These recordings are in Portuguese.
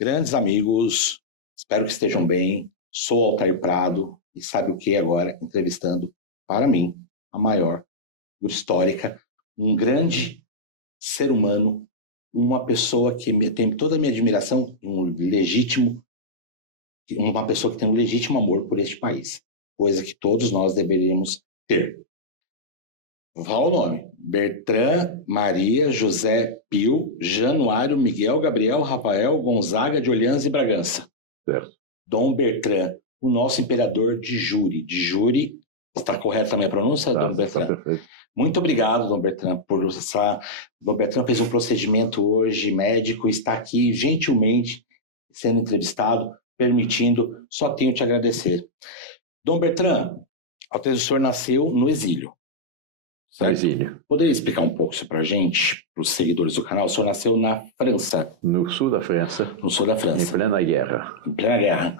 Grandes amigos, espero que estejam bem. Sou Altair Prado e sabe o que agora? Entrevistando, para mim, a maior figura histórica, um grande ser humano, uma pessoa que tem toda a minha admiração, uma pessoa que tem um legítimo amor por este país, coisa que todos nós deveríamos ter. Vou falar o nome: Bertrand Maria José Pio Januário Miguel Gabriel Rafael Gonzaga de Orleans e Bragança. Certo. Dom Bertrand, o nosso imperador de Júri. De Júri, está correta a minha pronúncia, Dom Bertrand? Está perfeito. Muito obrigado, Dom Bertrand, por essa... Dom Bertrand fez um procedimento hoje médico, está aqui gentilmente sendo entrevistado, permitindo, só tenho te agradecer. Dom Bertrand, o senhor nasceu no exílio. No exílio. Poderia explicar um pouco isso para a gente, para os seguidores do canal? O senhor nasceu na França. No sul da França. No sul da França. Em plena guerra. Em plena guerra.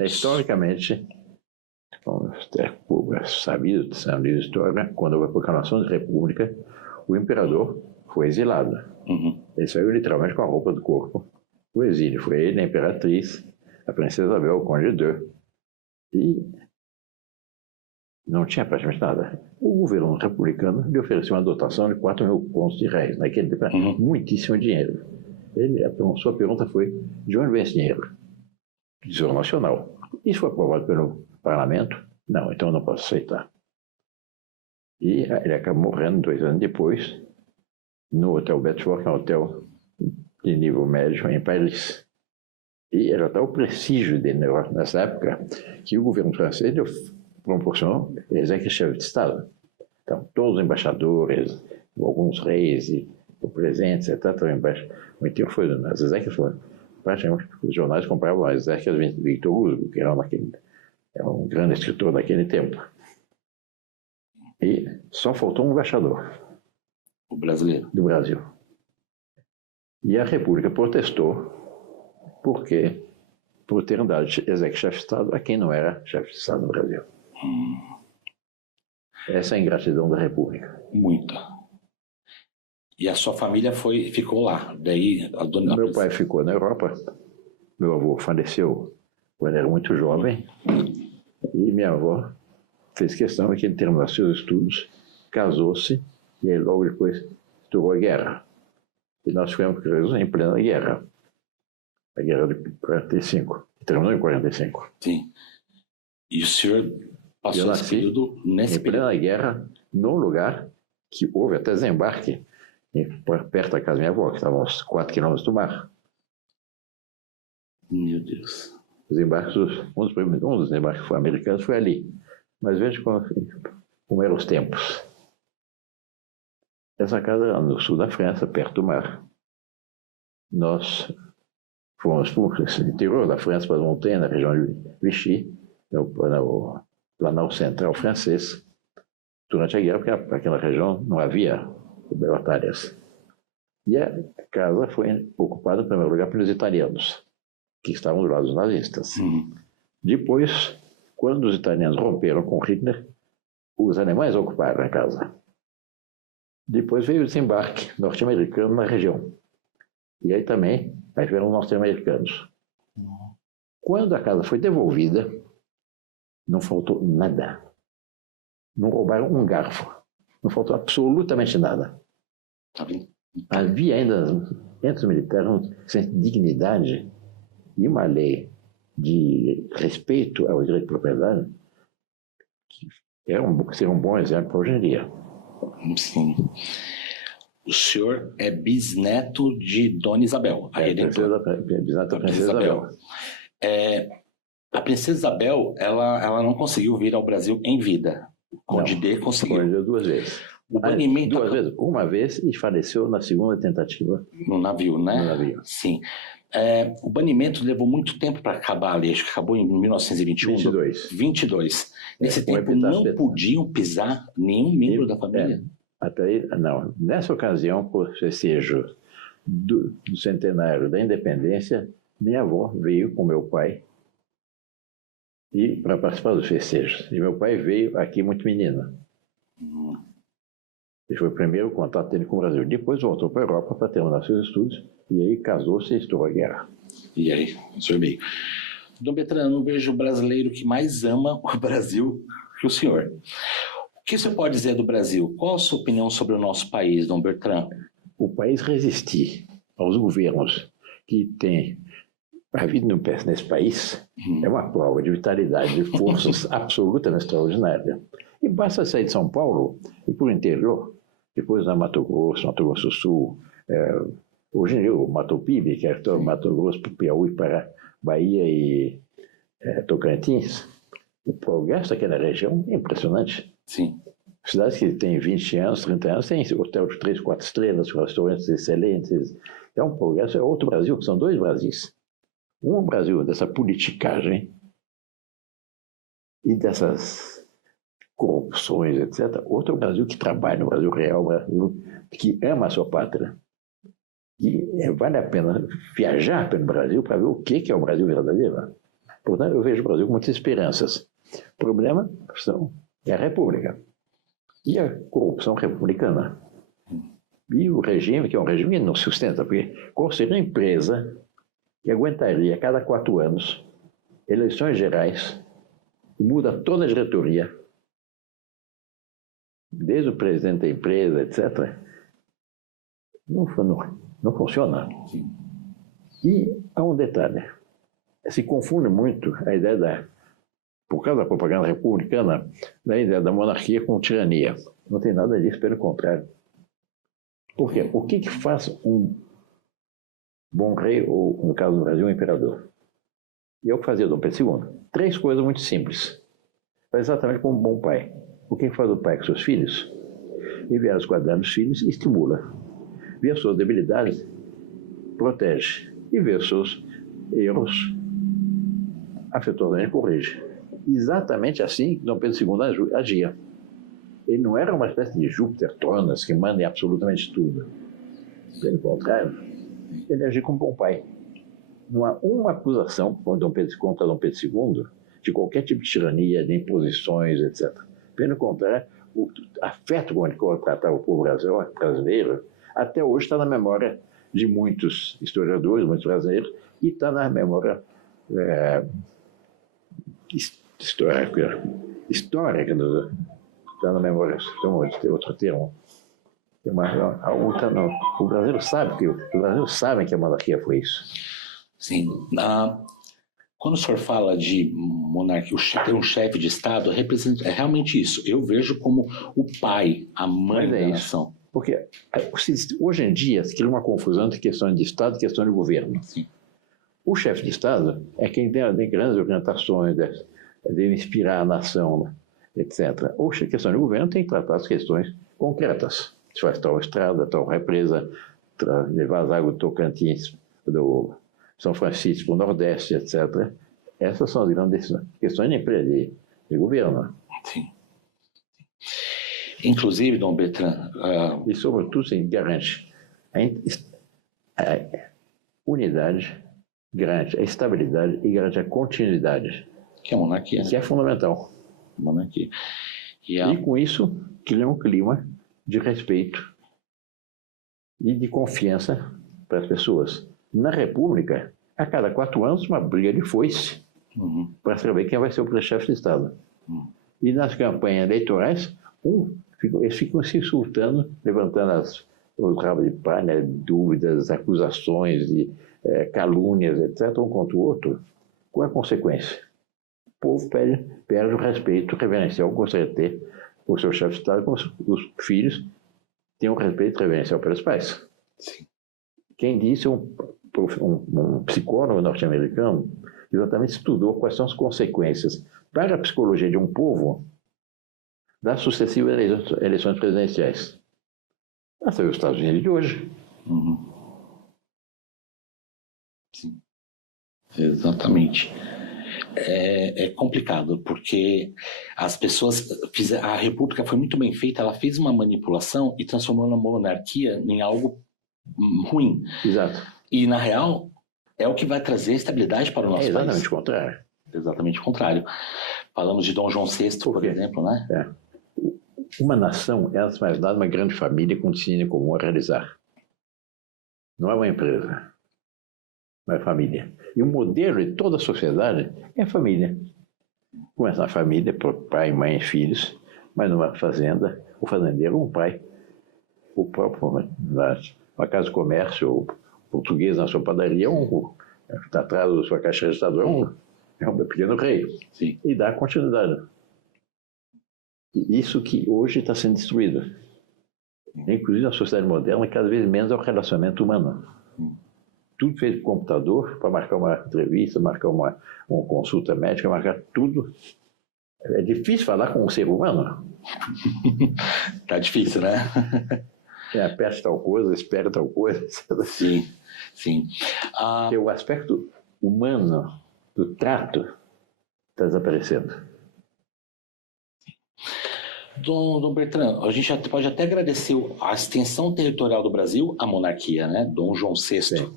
Historicamente, como é sabido, de história, quando houve a proclamação de república, o imperador foi exilado. Uhum. Ele saiu literalmente com a roupa do corpo. O exílio foi ele, a imperatriz, a princesa Isabel, o conde d'Eu, e não tinha praticamente nada. O governo republicano lhe ofereceu uma dotação de 4.000 contos de réis, naquele tempo, muitíssimo dinheiro. Sua pergunta foi: de onde vem esse dinheiro? Tesouro Nacional. Isso foi aprovado pelo parlamento? Não, então eu não posso aceitar. E ele acabou morrendo 2 anos depois, no Hotel Bedford, que é um hotel de nível médio em Paris. E era tal o prestígio dele nessa época que o governo francês proporcionou executivos de Estado. Então, todos os embaixadores, alguns reis e presentes, etc. Então, foi nas executivas, praticamente os jornais compravam as executivas de Victor Hugo, que era um grande escritor daquele tempo. E só faltou um embaixador. O brasileiro. Do Brasil. E a República protestou por ter dado chefe de Estado a quem não era chefe de Estado no Brasil. Essa é a ingratidão da República. Muita. E a sua família ficou lá? Daí, Meu pai ficou na Europa. Meu avô faleceu quando era muito jovem. E minha avó fez questão de que ele terminasse seus estudos, casou-se, e aí logo depois estourou a guerra. E nós ficamos presos em plena guerra. A guerra de 45. Terminou em 45. Sim. E o senhor passou esse período nesse em plena guerra, num lugar que houve até desembarque, perto da casa da minha avó, que estava a uns 4 quilômetros do mar. Meu Deus. Os embarques, um dos embarques americanos foi ali. Mas veja como eram os tempos. Essa casa era no sul da França, perto do mar. Nós fomos para o interior da França, para a montanha, na região de Vichy, no Planalto Central francês, durante a guerra, porque naquela região não havia batalhas. E a casa foi ocupada, em primeiro lugar, pelos italianos, que estavam do lado dos nazistas. Depois, quando os italianos romperam com Hitler, os alemães ocuparam a casa. Depois veio o desembarque norte-americano na região. E aí também vieram os norte-americanos. Quando a casa foi devolvida, não faltou nada. Não roubaram um garfo. Não faltou absolutamente nada. Havia ainda, entre os militares, um senso de dignidade e uma lei de respeito ao direito de propriedade que seria um bom exemplo hoje em dia. Sim. O senhor é bisneto de Dona Isabel, a Redentora. Bisneto da Princesa Isabel. A Princesa Isabel, ela não conseguiu vir ao Brasil em vida. Conde D conseguiu. Conde D 2 vezes. O banimento... 2 vezes? Uma vez e faleceu na segunda tentativa. No navio, né? No navio. Sim. O banimento levou muito tempo para acabar ali, acho que acabou em 1921. 22. Nesse tempo não podiam pisar nenhum membro da família? Até aí, não. Nessa ocasião, por festejo do centenário da independência, minha avó veio com meu pai e para participar dos festejos. E meu pai veio aqui muito menino. Esse foi o primeiro contato dele com o Brasil. Depois voltou para a Europa para terminar seus estudos e aí casou-se e estourou a guerra. E aí, o senhor veio. Dom Bertrand, eu não vejo o brasileiro que mais ama o Brasil que o senhor. O que você pode dizer do Brasil? Qual a sua opinião sobre o nosso país, Dom Bertrand? O país resistir aos governos que têm a vida nesse país é uma prova de vitalidade, de forças absolutamente extraordinária. E basta sair de São Paulo e por interior, depois na Mato Grosso do Sul, hoje em dia o Mato Pibe, que é todo Mato Grosso, Piauí, para Bahia e Tocantins, o progresso daquela região é impressionante. Sim. Cidades que têm 20 anos, 30 anos, têm hotel de 3, 4 estrelas, restaurantes excelentes. É um progresso, é outro Brasil, que são dois Brasis. Um Brasil dessa politicagem e dessas corrupções, etc. Outro Brasil que trabalha no Brasil real, Brasil que ama a sua pátria. E vale a pena viajar pelo Brasil para ver o que é o Brasil verdadeiro. Portanto, eu vejo o Brasil com muitas esperanças. O problema é a República e a corrupção republicana. E o regime, que é um regime que não sustenta, porque qual seria a empresa que aguentaria a cada 4 anos eleições gerais e muda toda a diretoria, desde o presidente da empresa, etc. Não funciona. E há um detalhe. Se confunde muito a ideia por causa da propaganda republicana, da ideia da monarquia com tirania. Não tem nada disso, pelo contrário. Por quê? O que faz um bom rei, ou no caso do Brasil, um imperador? E é o que fazia Dom Pedro II. 3 coisas muito simples. Faz exatamente como um bom pai. O que faz o pai com seus filhos? Enviar os quadernos dos filhos e estimula. Vê as suas debilidades, protege. E vê os seus erros, afetuosamente corrige. Exatamente assim que Dom Pedro II agia. Ele não era uma espécie de Júpiter Tronas que manda em absolutamente tudo. Pelo contrário, ele agia como bom pai. Não há uma acusação contra Dom Pedro II de qualquer tipo de tirania, de imposições, etc. Pelo contrário, o afeto com ele tratava o povo brasileiro até hoje está na memória de muitos historiadores, muitos brasileiros, e está na memória histórica, está na memória, tem outro termo. O Brasil sabe que a monarquia foi isso. Sim. Quando o senhor fala de monarquia, ter um chefe de Estado, é realmente isso. Eu vejo como o pai, a mãe da nação. Porque hoje em dia se cria uma confusão entre questões de Estado e questões de governo. Sim. O chefe de Estado é quem tem grandes orientações, deve inspirar a nação, etc. Ou a questão de governo tem que tratar as questões concretas. Se faz tal estrada, tal represa, levar as águas do Tocantins, do São Francisco para o Nordeste, etc. Essas são as grandes questões de governo. Sim. Inclusive, Dom Bertrand... E, sobretudo, garante a unidade, garante a estabilidade e garante a continuidade. Que é a monarquia. Que é fundamental. Monarquia. E com isso, cria um clima de respeito e de confiança para as pessoas. Na República, a cada 4 anos, uma briga de foice para saber quem vai ser o chefe de Estado. E nas campanhas eleitorais, eles ficam se insultando, levantando os rabos de palha, dúvidas, acusações, calúnias, etc., um contra o outro. Qual é a consequência? O povo perde o respeito reverencial que gostaria de ter por seu chefe de Estado, como os filhos têm um respeito reverencial pelos pais. Sim. Quem disse um psicólogo norte-americano exatamente estudou quais são as consequências para a psicologia de um povo das sucessivas eleições presidenciais. Essa é os Estados Unidos de hoje. Sim. Exatamente. É complicado, porque as pessoas... A República foi muito bem feita, ela fez uma manipulação e transformou a monarquia em algo ruim. Exato. E, na real, é o que vai trazer estabilidade para o nosso país. Exatamente o contrário. Exatamente o contrário. Falamos de Dom João VI, por exemplo, né? Uma nação é, antes de mais nada, uma grande família com destino comum a realizar. Não é uma empresa, é uma família. E o modelo de toda a sociedade é a família. Começa na família, pai, mãe e filhos, mas numa fazenda, o fazendeiro é um pai. O próprio, na casa de comércio, o português na sua padaria, está atrás da sua caixa registradora, é um pequeno rei. Sim. E dá continuidade. Isso que hoje está sendo destruído. Inclusive na sociedade moderna, cada vez menos é o relacionamento humano. Tudo feito com computador, para marcar uma entrevista, marcar uma consulta médica, marcar tudo. É difícil falar com um ser humano. Tá difícil, né? Aperte tal coisa, espere tal coisa. Sim, sim. O aspecto humano do trato está desaparecendo. Dom Bertrand, a gente pode até agradecer a extensão territorial do Brasil à monarquia, né? Dom João VI. Sim.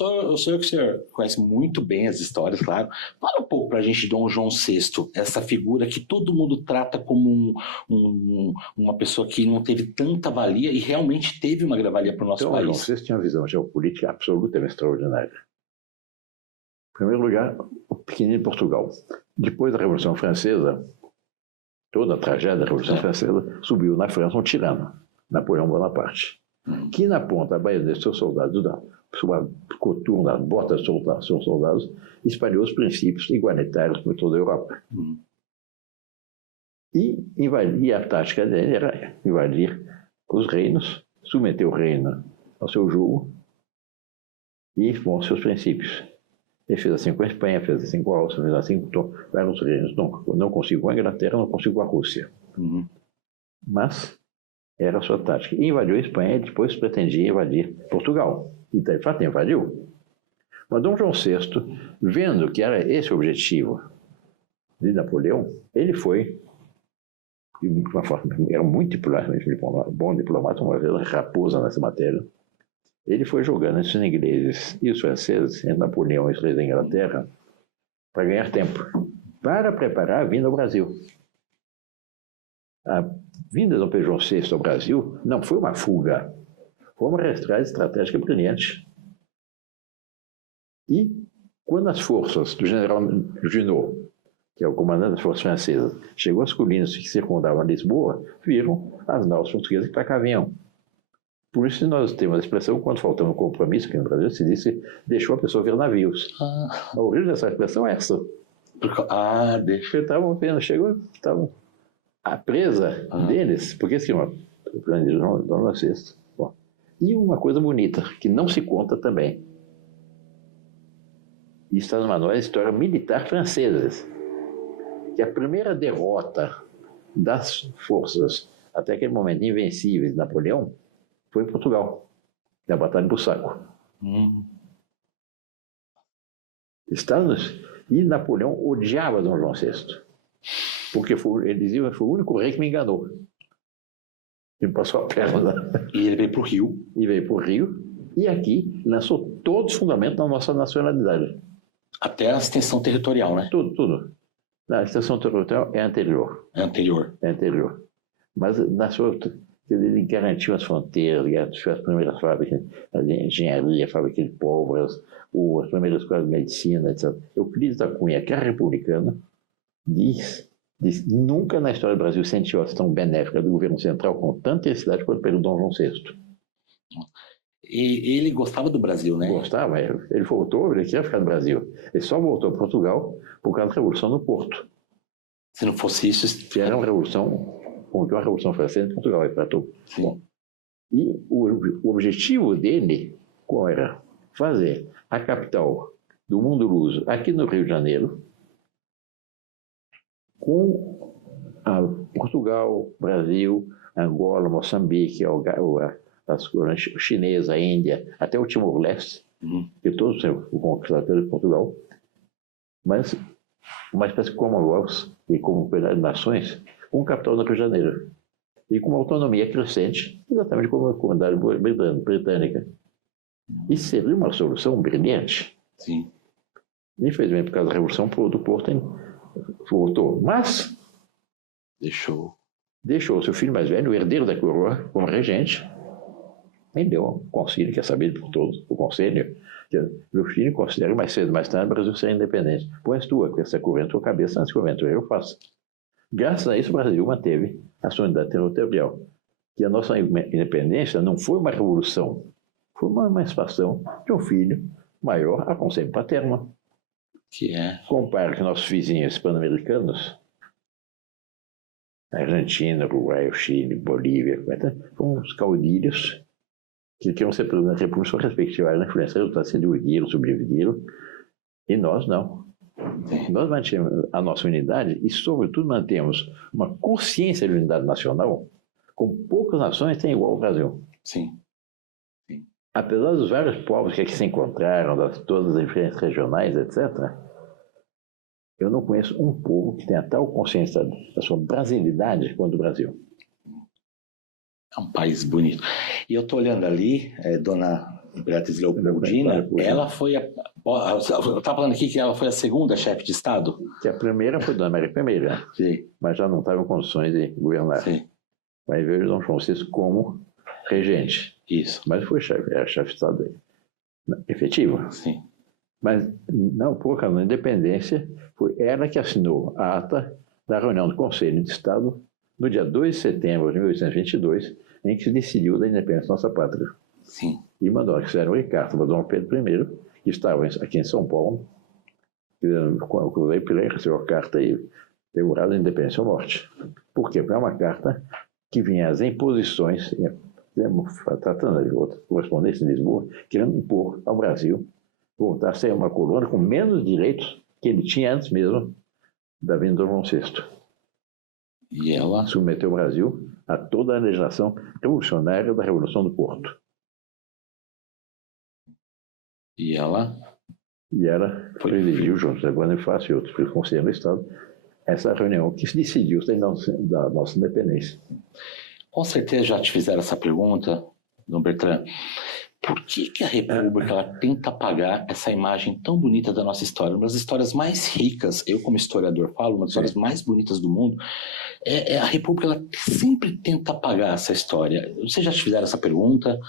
Eu sei que o senhor conhece muito bem as histórias, claro. Fala um pouco para a gente de Dom João VI, essa figura que todo mundo trata como uma pessoa que não teve tanta valia e realmente teve uma valia para o nosso país. Dom João VI tinha uma visão geopolítica absolutamente extraordinária. Em primeiro lugar, o pequenino Portugal. Depois da Revolução Francesa, toda a tragédia da Revolução Francesa, subiu na França um tirano, Napoleão Bonaparte, que na ponta da baioneta de seus soldados, da sua coturna, das botas dos seus soldados, espalhou os princípios igualitários por toda a Europa. E a tática dele era invadir os reinos, submeter o reino ao seu jugo e com os seus princípios. Ele fez assim com a Espanha, fez assim com a Áustria, fez assim com vários reinos. Não conseguiu a Inglaterra, não conseguiu a Rússia. Mas era a sua tática. E invadiu a Espanha e depois pretendia invadir Portugal. E de fato invadiu. Mas Dom João VI, vendo que era esse o objetivo de Napoleão, ele foi, de uma forma, era muito bom diplomata, uma vez raposa nessa matéria. Ele foi jogando esses ingleses e os franceses, entre Napoleão e os reis da Inglaterra, para ganhar tempo, para preparar a vinda ao Brasil. A vinda do Dom João VI ao Brasil não foi uma fuga, foi uma estratégica brilhante. E quando as forças do general Junot, que é o comandante das forças francesas, chegou às colinas que circundavam Lisboa, viram as naus portuguesas que para cá vinham. Por isso nós temos a expressão, quando faltamos compromisso aqui no Brasil, se disse, deixou a pessoa ver navios. A origem dessa expressão é essa. Deixa. Estavam vendo, estavam a presa deles, porque assim, o grande Dom João VI. E uma coisa bonita, que não se conta também. Isso está no manual de história militar francesa, que a primeira derrota das forças, até aquele momento invencíveis de Napoleão, foi em Portugal, na Batalha de Bussaco. E Napoleão odiava Dom João VI, porque ele dizia que foi o único rei que me enganou. Ele passou a perna. E ele veio para o Rio. E aqui lançou todos os fundamentos da nossa nacionalidade. Até a extensão territorial, né? Tudo. A extensão territorial é anterior. Mas na sua... Ele garantiu as fronteiras, garantiu as primeiras fábricas de engenharia, fábrica de pólvora, as primeiras escolas de medicina, etc. Euclides da Cunha, que é republicano, diz nunca na história do Brasil sentiu a ação benéfica do governo central com tanta intensidade quanto pelo Dom João VI. E ele gostava do Brasil, né? Gostava, ele voltou, ele queria ficar no Brasil. Ele só voltou para Portugal por causa da Revolução no Porto. Se não fosse isso... Era uma revolução... Como que uma Revolução Francesa em Portugal empatou. E o objetivo dele qual era? Fazer a capital do mundo luso aqui no Rio de Janeiro, com Portugal, Brasil, Angola, Moçambique, as colônias chinesas, a Índia, até o Timor-Leste, que todos são conquistados por Portugal, mas uma espécie de Commonwealth e Comunidade de Nações, com capital no Rio de Janeiro, e com uma autonomia crescente, exatamente como a comunidade britânica. Isso seria uma solução brilhante. Sim. Infelizmente, por causa da Revolução do Porto, ele voltou. Mas deixou seu filho mais velho, o herdeiro da coroa, como regente. Nem deu um conselho, quer saber por todos, o conselho, que meu filho considera mais cedo, mais tarde, o Brasil ser independente. Põe tu, com essa corrente na tua cabeça, antes que o vento eu faço. Graças a isso, o Brasil manteve a sua unidade territorial. E a nossa independência não foi uma revolução, foi uma emancipação de um filho maior a conselho paterno. Que é? Compara com nossos vizinhos pan-americanos, Argentina, Uruguai, Chile, Bolívia, foram os caudilhos que queriam ser presidente da República, só respectivaram a influência, resultados se dividiram, sobreviveram, e nós não. Nós mantemos a nossa unidade e, sobretudo, mantemos uma consciência de unidade nacional, como poucas nações têm igual ao Brasil. Sim. Apesar dos vários povos que aqui se encontraram, todas as diferenças regionais, etc., eu não conheço um povo que tenha tal consciência da sua brasilidade quanto o Brasil. É um país bonito. E eu estou olhando ali, Dona Imperatriz Leopoldina, ela foi eu estava falando aqui que ela foi a segunda chefe de Estado? Que a primeira foi Dona Maria I, sim, mas já não estava em condições de governar. Sim. Mas veio Dom João VI como regente. Isso. Mas foi era chefe de Estado efetivo. Sim. Mas, não, por causa da independência, foi ela que assinou a ata da reunião do Conselho de Estado no dia 2 de setembro de 1822, em que se decidiu da independência da nossa pátria. Sim. E mandou que fizeram uma carta para Dom Pedro I, que estava aqui em São Paulo, o Rei Pelé recebeu a carta e declarou a independência ou morte. Por quê? Porque é uma carta que vinha às imposições, tratando de outra correspondência em Lisboa, querendo impor ao Brasil voltar a ser uma colônia com menos direitos que ele tinha antes mesmo da vinda do Dom João VI. E ela submeteu o Brasil a toda a legislação revolucionária da Revolução do Porto. E ela presidiu, junto da Bonifácio e outros pelo Conselho do Estado, essa reunião que se decidiu da nossa independência. Com certeza já te fizeram essa pergunta, Dom Bertrand. Por que a República ela tenta apagar essa imagem tão bonita da nossa história? Uma das histórias mais ricas, eu como historiador falo, uma das histórias mais bonitas do mundo, a República ela sempre tenta apagar essa história. Vocês já te fizeram essa pergunta?